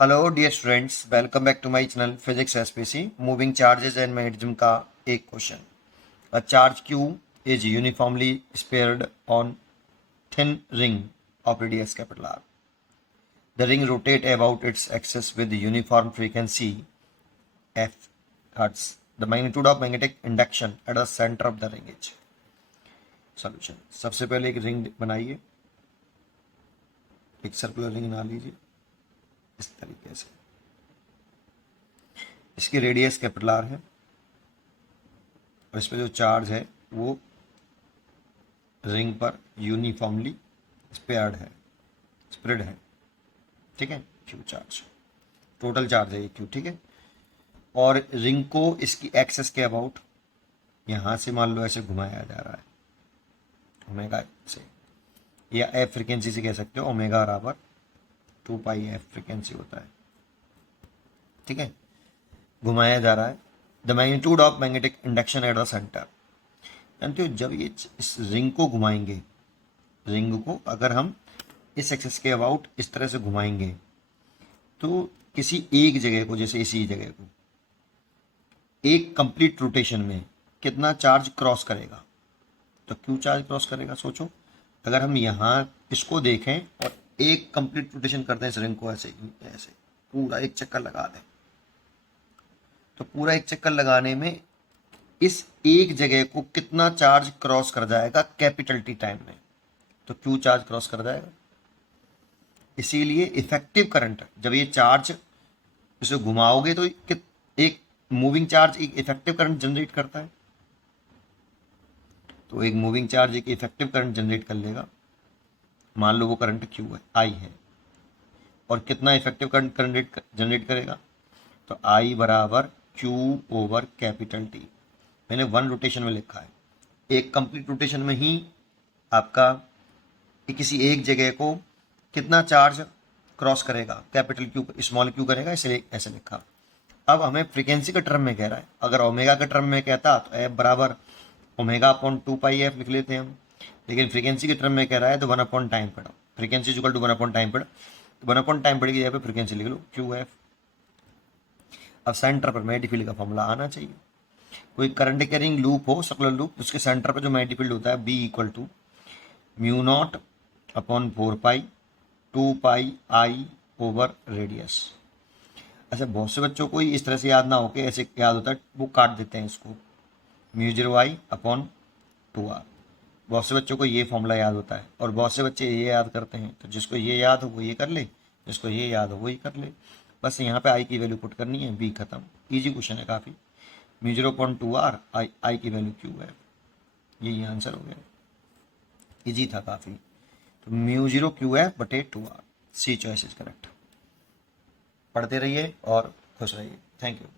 Hello dear students, welcome back to my channel physics SPC. Moving charges and magnetism का एक question. A charge Q is uniformly spread on thin ring of radius capital R. The ring rotate about its axis with uniform frequency f hertz. The magnitude of magnetic induction at the center of the ring is. Solution. सबसे पहले एक ring बनाइए, एक circular ring बना लीजिए इस तरीके से। इसकी रेडियस कैपिटल आर है और इस पर जो चार्ज है वो रिंग पर यूनिफॉर्मली स्पेयर्ड है, स्प्रेड है, ठीक है। क्यू चार्ज, टोटल चार्ज है ये क्यू, ठीक है। और रिंग को इसकी एक्सेस के अबाउट यहां से मान लो ऐसे घुमाया जा रहा है ओमेगा से, या एफ फ्रिक्वेंसी से कह सकते हो। ओमेगा बराबर 2 पाई एफ फ्रिक्वेंसी होता है, ठीक है। घुमाया जा रहा है। The magnitude of magnetic induction at the centre. जानते हो जब ये इस रिंग को घुमाएंगे, रिंग को अगर हम इस एक्सिस के अबाउट इस तरह से घुमाएंगे तो किसी एक जगह को, जैसे इसी जगह को, एक कंप्लीट रोटेशन में कितना चार्ज क्रॉस करेगा? तो क्यू चार्ज क्रॉस करेगा। सोचो अगर हम यहाँ इसको देखें और एक कंप्लीट रोटेशन करते हैं इस रिंग को, ऐसे ऐसे पूरा एक चक्कर लगा दें, तो पूरा एक चक्कर लगाने में इस एक जगह को कितना चार्ज क्रॉस कर जाएगा कैपिटल टी टाइम में? तो क्यू चार्ज क्रॉस कर जाएगा। इसीलिए इफेक्टिव करंट, जब ये चार्ज इसे घुमाओगे तो एक मूविंग चार्ज एक इफेक्टिव करंट जनरेट करता है, तो एक मूविंग चार्ज एक इफेक्टिव करंट जनरेट कर लेगा। मान लो वो करंट क्यू है, आई है, और कितना इफेक्टिव करंट जनरेट करेगा? तो आई बराबर क्यू ओवर कैपिटल टी। मैंने वन रोटेशन में लिखा है, एक कंप्लीट रोटेशन में ही आपका किसी एक जगह को कितना चार्ज क्रॉस करेगा, कैपिटल क्यू स्मॉल क्यू करेगा, इसलिए ऐसे लिखा। अब हमें फ्रीक्वेंसी के टर्म में कह रहा है। अगर ओमेगा के टर्म में कहता तो एफ बराबर ओमेगा अपॉन 2 पाई एफ लिख लेते हैं हम, लेकिन फ्रीक्वेंसी के टर्म में कह रहा है तो 1 upon time period, frequency equal to 1 upon time period, तो 1 अपॉन टाइम पीरियड की जगह पे फ्रीक्वेंसी लिख लो क्यू एफ। अब सेंटर पर मैग्नेटिक फील्ड का फॉर्मूला आना चाहिए। कोई करंट कैरिंग लूप हो, सर्कुलर लूप, उसके सेंटर पर जो मैग्नेटिक फील्ड होता है B equal to mu naught upon 4 pi 2 pi I over radius. अच्छा, बहुत से बच्चों को इस तरह से याद ना हो के ऐसे याद होता है, वो काट देते हैं इसको, म्यू 0 आई अपॉन 2 आर। बहुत से बच्चों को ये फॉर्मूला याद होता है और बहुत से बच्चे ये याद करते हैं। तो जिसको ये याद हो वो ये कर ले, जिसको ये याद हो वो ये कर ले। बस यहाँ पे आई की वैल्यू पुट करनी है, बी खत्म। इजी क्वेश्चन है काफ़ी। म्यू 0.2 आर, आई की वैल्यू क्यू है, यही आंसर हो गया। इजी था काफ़ी। तो म्यू 0 क्यू है बटे 2 R, C choice is correct. पढ़ते रहिए और खुश रहिए। Thank you.